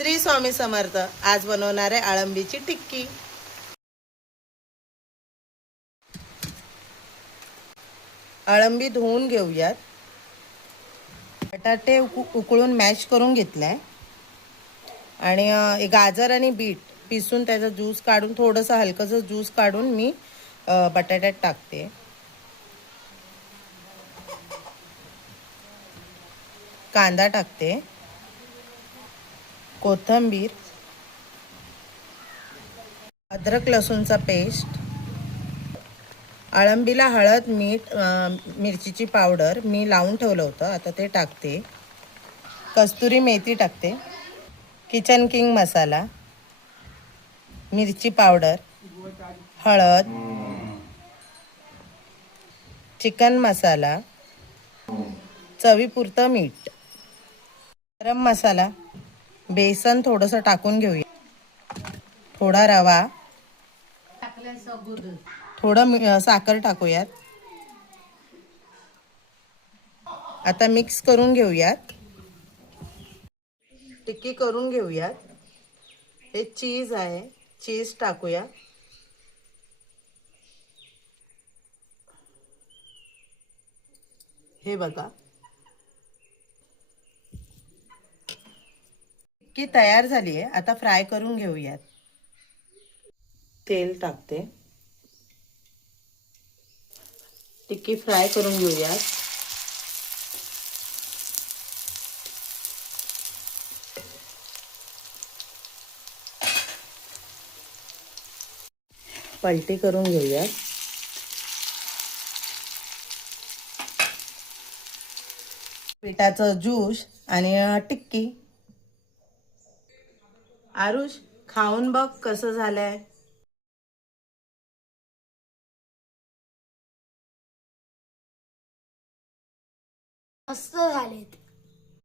श्री स्वामी समर्थ. आज बनवणार आहे अळंबीची टिक्की. अळंबी धुवून घेऊयात. बटाटे उकळून मॅश करून घेतलाय आणि गाजर आणि बीट पिसून त्याचा ज्यूस काढून थोडंसं हलकंसं ज्यूस काढून मी बटाट्यात टाकते. कांदा टाकते, कोथिंबीर, अद्रक लसूणचा पेस्ट, अळंबीला हळद, मीठ, मिरचीची पावडर मी लावून ठेवलं होतं, आता ते टाकते. कस्तुरी मेथी टाकते, किचन किंग मसाला, मिरची पावडर, हळद, चिकन मसाला, चवीपुरतं मीठ, गरम मसाला, बेसन थोडंसं टाकून घेऊया, थोडा रवा, थोडं साखर टाकूयात. आता मिक्स करून घेऊयात. टिक्की करून घेऊयात. हे चीज आहे, चीज टाकूया. हे बघा, टिक्की तयार झाली आहे. आता फ्राय करून घेऊयात. तेल टाकते, टिक्की फ्राय करून घेऊयात. पलटी करून घेऊयात. पिठाचं ज्यूस आणि टिक्की. आरुष, खाऊन बघ कसं झालंय. मस्त झालेत.